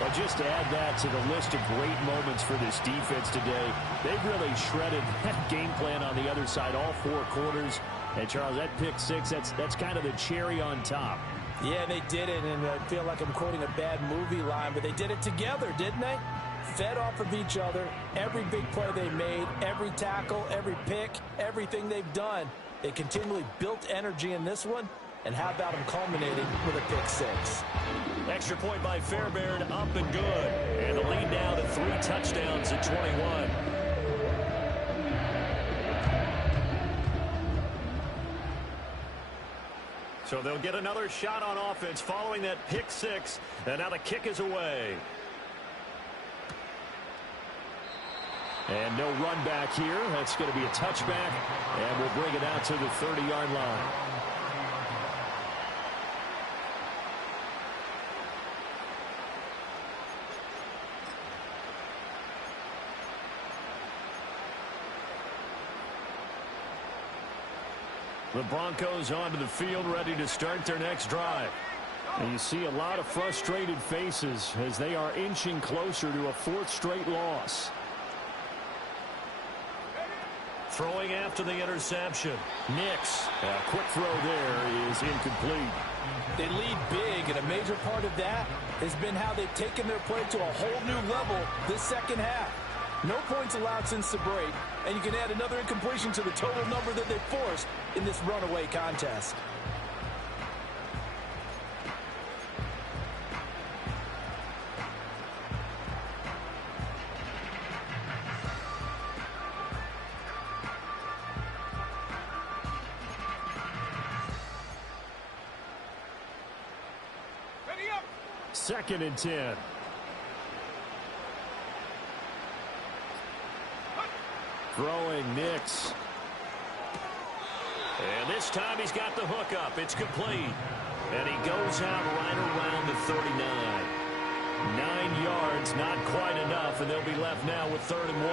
Well, just to add that to the list of great moments for this defense today, they've really shredded that game plan on the other side all four quarters. And, Charles, that pick six, that's kind of the cherry on top. Yeah, they did it, and I feel like I'm quoting a bad movie line, but they did it together, didn't they? Fed off of each other, every big play they made, every tackle, every pick, everything they've done. They continually built energy in this one, and how about them culminating with a pick six? Extra point by Fairbairn, up and good. And the lead now to 3 touchdowns at 21. So they'll get another shot on offense following that pick six. And now the kick is away. And no run back here. That's going to be a touchback. And we'll bring it out to the 30-yard line. The Broncos onto the field, ready to start their next drive. And you see a lot of frustrated faces as they are inching closer to a 4th straight loss. Throwing after the interception. Nix. A quick throw there is incomplete. They lead big, and a major part of that has been how they've taken their play to a whole new level this second half. No points allowed since the break, and you can add another incompletion to the total number that they forced in this runaway contest. Second and 10. Throwing Nix. And this time he's got the hook up. It's complete. And he goes out right around the 39. 9 yards, not quite enough, and they'll be left now with 3rd and 1.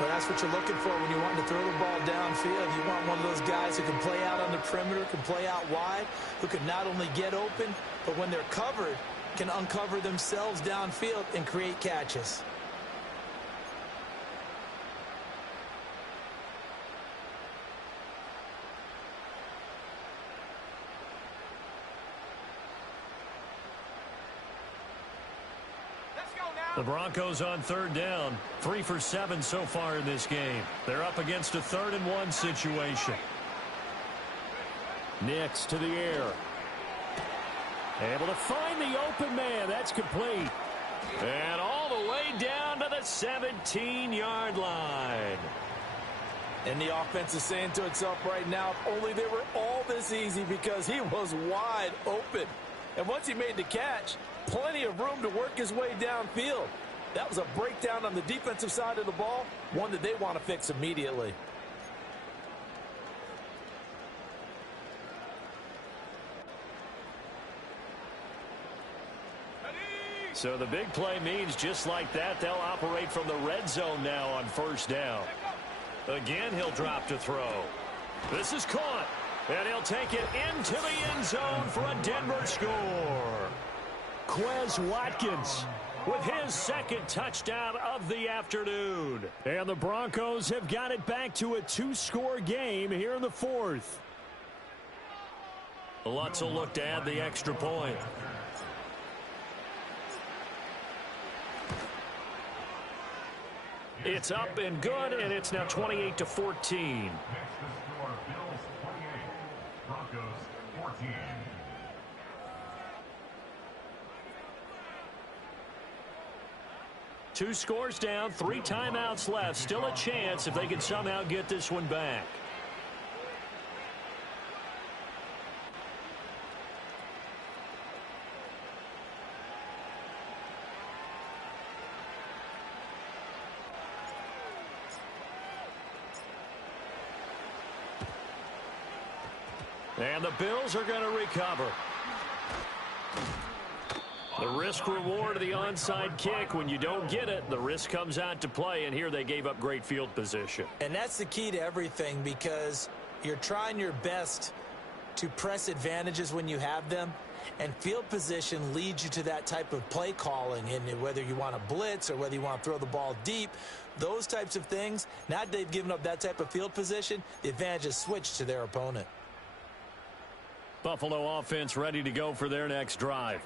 But that's what you're looking for when you want to throw the ball downfield. You want one of those guys who can play out on the perimeter, can play out wide, who can not only get open, but when they're covered, can uncover themselves downfield and create catches. The Broncos on 3rd down. 3 for 7 so far in this game. They're up against a 3rd and 1 situation. Nix to the air. Able to find the open man. That's complete. And all the way down to the 17-yard line. And the offense is saying to itself right now, if only they were all this easy, because he was wide open. And once he made the catch, plenty of room to work his way downfield. That was a breakdown on the defensive side of the ball, one that they want to fix immediately. So the big play means just like that, they'll operate from the red zone now on first down. Again, he'll drop to throw. This is caught, and he'll take it into the end zone for a Denver score. Quez Watkins with his second touchdown of the afternoon. And the Broncos have got it back to a 2-score game here in the fourth. Lutz will look to add the extra point. It's up and good, and it's now 28-14. Next to score, Bills 28, Broncos 14. Two scores down, 3 timeouts left. Still a chance if they can somehow get this one back. And the Bills are going to recover. The risk-reward of the onside kick, when you don't get it, the risk comes out to play, and here they gave up great field position. And that's the key to everything, because you're trying your best to press advantages when you have them, and field position leads you to that type of play calling. And whether you want to blitz or whether you want to throw the ball deep, those types of things, now that they've given up that type of field position, the advantage is switched to their opponent. Buffalo offense ready to go for their next drive.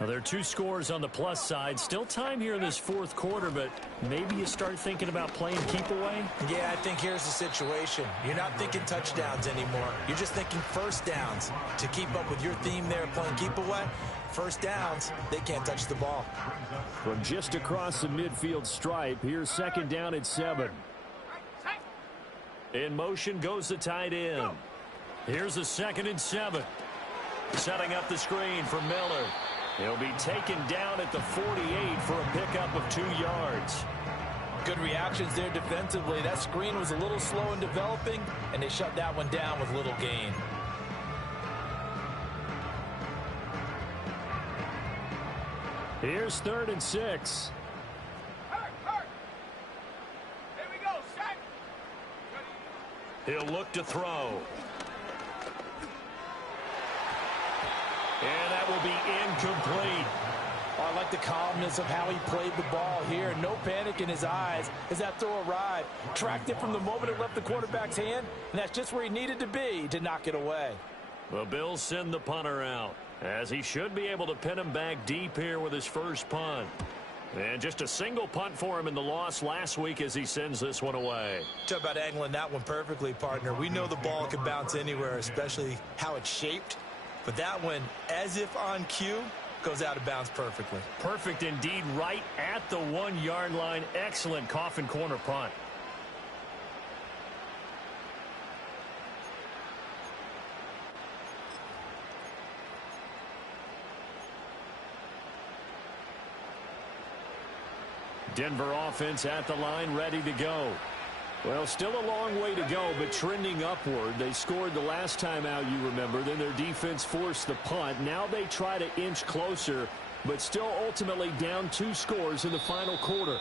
Now, there are 2 scores on the plus side. Still time here in this fourth quarter, but maybe you start thinking about playing keep away? Yeah, I think here's the situation. You're not thinking touchdowns anymore. You're just thinking first downs. To keep up with your theme there, playing keep away, first downs, they can't touch the ball. From just across the midfield stripe, here's second down at 7. In motion goes the tight end. Here's the 2nd and 7. Setting up the screen for Miller. He'll be taken down at the 48 for a pickup of 2 yards. Good reactions there defensively. That screen was a little slow in developing, and they shut that one down with little gain. Here's 3rd and 6. Here we go, set. He'll look to throw. And that will be incomplete. Oh, I like the calmness of how he played the ball here. No panic in his eyes as that throw arrived. Tracked it from the moment it left the quarterback's hand, and that's just where he needed to be to knock it away. The Bills send the punter out, as he should be able to pin him back deep here with his first punt. And just a single punt for him in the loss last week as he sends this one away. Talk about angling that one perfectly, partner. We know the ball can bounce anywhere, especially how it's shaped. But that one, as if on cue, goes out of bounds perfectly. Perfect indeed, right at the 1-yard line. Excellent coffin corner punt. Denver offense at the line, ready to go. Well, still a long way to go, but trending upward. They scored the last time out, you remember. Then their defense forced the punt. Now they try to inch closer, but still ultimately down 2 scores in the final quarter.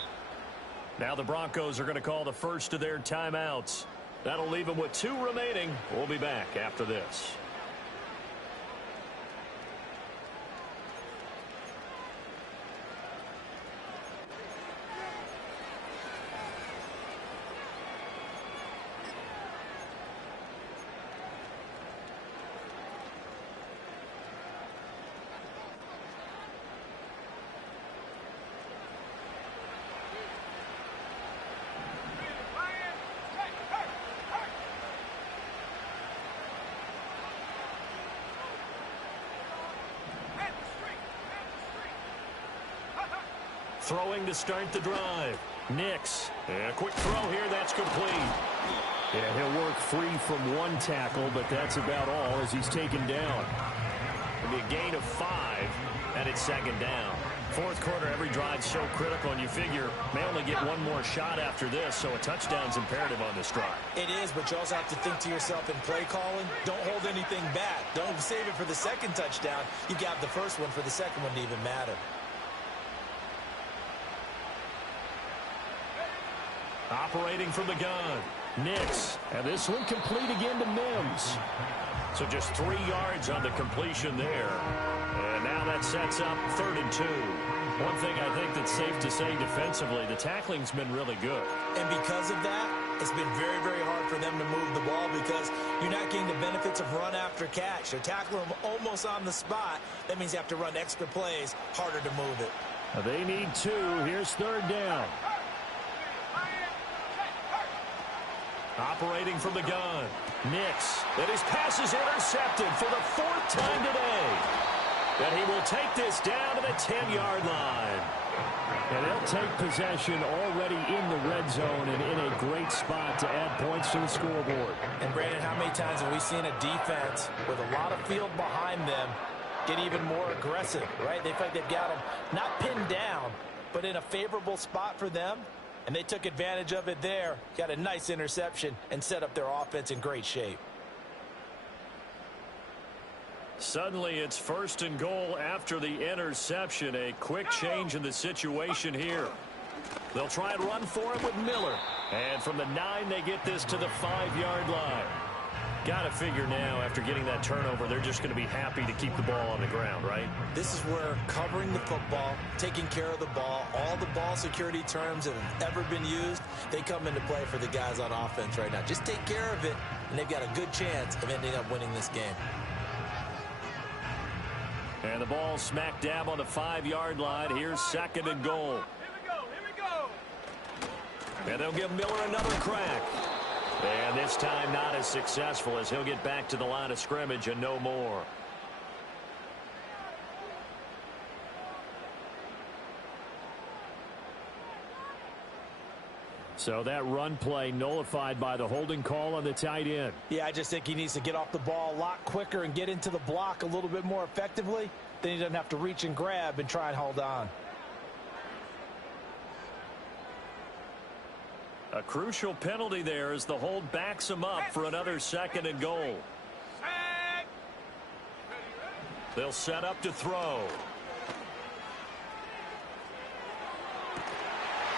Now the Broncos are going to call the first of their timeouts. That'll leave them with 2 remaining. We'll be back after this. Throwing to start the drive. Nix. And a quick throw here. That's complete. Yeah, he'll work free from 1 tackle, but that's about all as he's taken down. It'll be a gain of 5, and it's 2nd down. Fourth quarter, every drive's so critical, and you figure may only get 1 more shot after this, so a touchdown's imperative on this drive. It is, but you also have to think to yourself in play calling, don't hold anything back. Don't save it for the 2nd touchdown. You got the first one for the 2nd one to even matter. Operating from the gun, Nix. And this one complete again to Mims. So just 3 yards on the completion there. And now that sets up 3rd and 2. One thing I think that's safe to say defensively, the tackling's been really good. And because of that, it's been very, very hard for them to move the ball because you're not getting the benefits of run after catch. They're tackling them almost on the spot. That means you have to run extra plays, harder to move it. They need 2. Here's 3rd down. Operating from the gun, Nix. And his pass is intercepted for the 4th time today. And he will take this down to the 10-yard line. And they'll take possession already in the red zone and in a great spot to add points to the scoreboard. And, Brandon, how many times have we seen a defense with a lot of field behind them get even more aggressive, right? They feel like they've got them not pinned down, but in a favorable spot for them. And they took advantage of it there, got a nice interception, and set up their offense in great shape. Suddenly it's 1st and goal after the interception. A quick change in the situation here. They'll try and run for it with Miller. And from the 9, they get this to the 5-yard line. Got to figure now, after getting that turnover, they're just going to be happy to keep the ball on the ground, right? This is where covering the football, taking care of the ball, all the ball security terms that have ever been used, they come into play for the guys on offense right now. Just take care of it, and they've got a good chance of ending up winning this game. And the ball smack dab on the 5-yard line. Here's 2nd and goal. Here we go. And they'll give Miller another crack. And this time not as successful as he'll get back to the line of scrimmage and no more. So that run play nullified by the holding call on the tight end. Yeah, I just think he needs to get off the ball a lot quicker and get into the block a little bit more effectively. Then he doesn't have to reach and grab and try and hold on. A crucial penalty there as the hold backs him up for another 2nd and goal. They'll set up to throw.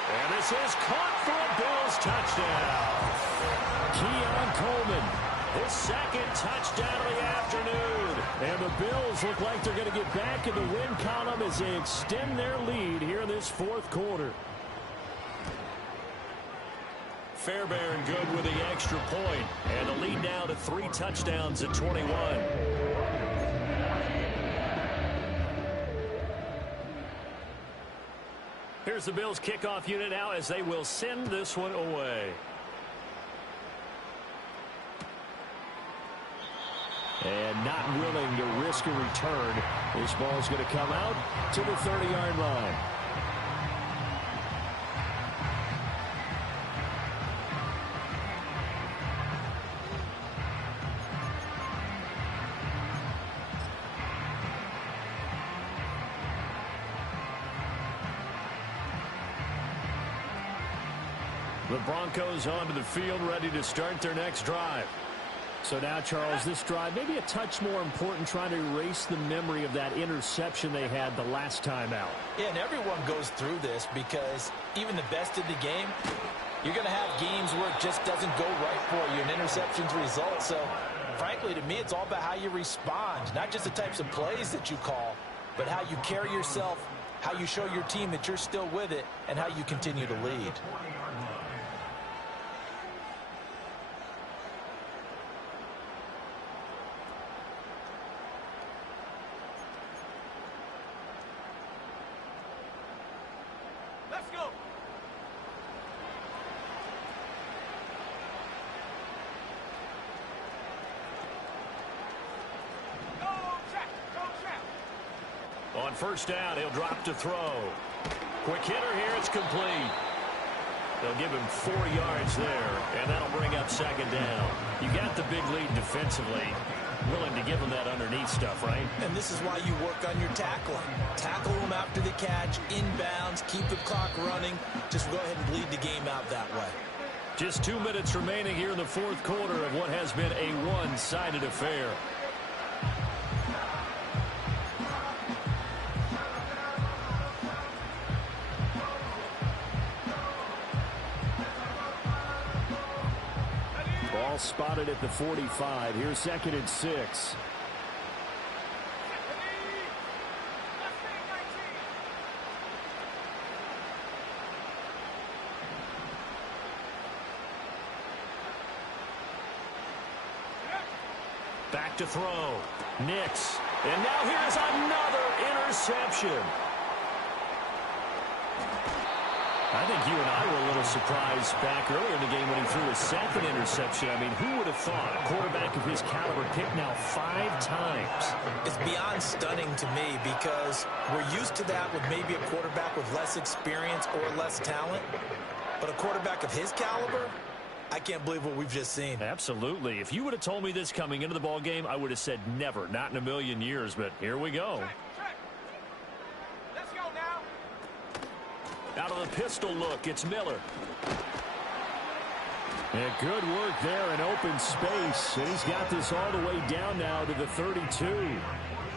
And this is caught for a Bills touchdown. Keon Coleman, his 2nd touchdown of the afternoon. And the Bills look like they're going to get back in the win column as they extend their lead here in this 4th quarter. Fairbairn good with the extra point, and the lead now to 3 touchdowns at 21. Here's the Bills kickoff unit now as they will send this one away. And not willing to risk a return. This ball's going to come out to the 30-yard line. The Broncos onto the field, ready to start their next drive. So now, Charles, this drive maybe a touch more important, trying to erase the memory of that interception they had the last time out. Yeah, and everyone goes through this because even the best in the game, you're going to have games where it just doesn't go right for you, and interceptions result. So, frankly, to me, it's all about how you respond, not just the types of plays that you call, but how you carry yourself, how you show your team that you're still with it, and how you continue to lead. Let's go. Go, Jack. Go, Jack. On 1st down, he'll drop to throw. Quick hitter here, it's complete. They'll give him 4 yards there, and that'll bring up 2nd down. You got the big lead defensively. Willing to give them that underneath stuff, right? And this is why you work on your tackling. Tackle them after the catch, inbounds, keep the clock running. Just go ahead and bleed the game out that way. Just 2 minutes remaining here in the 4th quarter of what has been a one-sided affair. Ball spotted at the 45. Here's 2nd and 6. Back to throw. Nix. And now here's another interception. I think you and I were a little surprised back earlier in the game when he threw his 2nd interception. I mean, who would have thought a quarterback of his caliber picked now 5 times? It's beyond stunning to me because we're used to that with maybe a quarterback with less experience or less talent. But a quarterback of his caliber, I can't believe what we've just seen. Absolutely. If you would have told me this coming into the ball game, I would have said never, not in a million years. But here we go. Let's go now. Out of the pistol look, it's Miller. And good work there in open space. And he's got this all the way down now to the 32.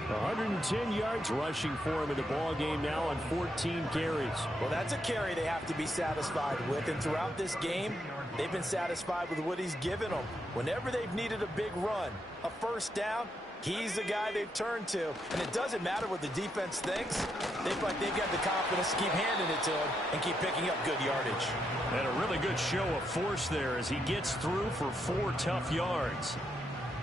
110 yards rushing for him in the ball game now on 14 carries. Well, that's a carry they have to be satisfied with. And throughout this game, they've been satisfied with what he's given them. Whenever they've needed a big run, a first down, he's the guy they've turned to. And it doesn't matter what the defense thinks. They've got the confidence to keep handing it to him and keep picking up good yardage. And a really good show of force there as he gets through for 4 tough yards.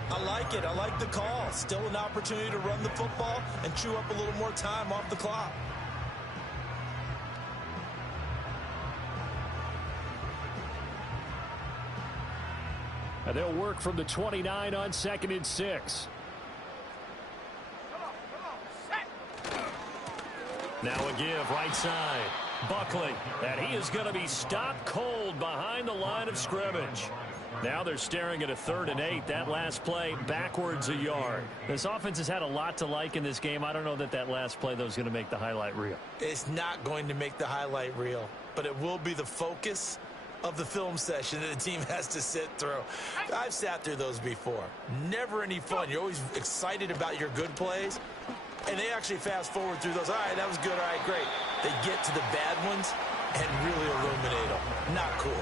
I like it. I like the call. Still an opportunity to run the football and chew up a little more time off the clock. And they'll work from the 29 on 2nd and 6. Now a give right side. Buckley. And he is going to be stopped cold behind the line of scrimmage. Now they're staring at a 3rd and 8. That last play backwards a yard. This offense has had a lot to like in this game. I don't know that last play, though, is going to make the highlight reel. It's not going to make the highlight reel, but it will be the focus of the film session that the team has to sit through. I've sat through those before. Never any fun. You're always excited about your good plays, and they actually fast forward through those. All right, that was good. All right, great. They get to the bad ones and really illuminate them. Not cool.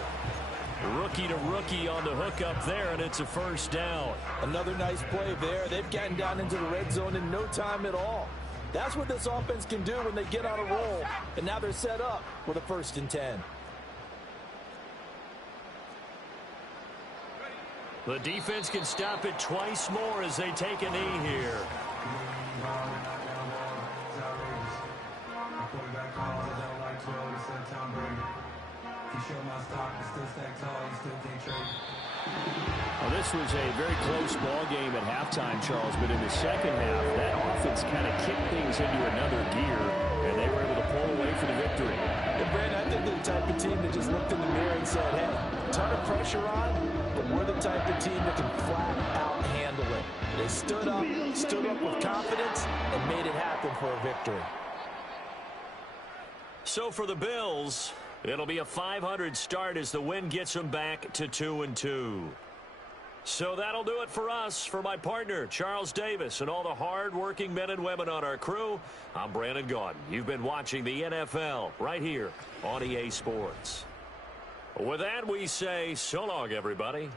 Rookie to rookie on the hook up there, and it's a first down. Another nice play there. They've gotten down into the red zone in no time at all. That's what this offense can do when they get on a roll. And now they're set up with a 1st and 10. The defense can stop it twice more as they take a knee here. Well, this was a very close ball game at halftime, Charles, but in the second half, that offense kind of kicked things into another gear, and they were able to pull away for the victory. And Brandon, I think they're the type of team that just looked in the mirror and said, hey, ton of pressure on, but we're the type of team that can flat out handle it. They stood up with confidence, and made it happen for a victory. So for the Bills, it'll be a 500 start as the win gets them back to 2-2. So that'll do it for us. For my partner, Charles Davis, and all the hard-working men and women on our crew, I'm Brandon Gaudin. You've been watching the NFL right here on EA Sports. With that, we say so long, everybody.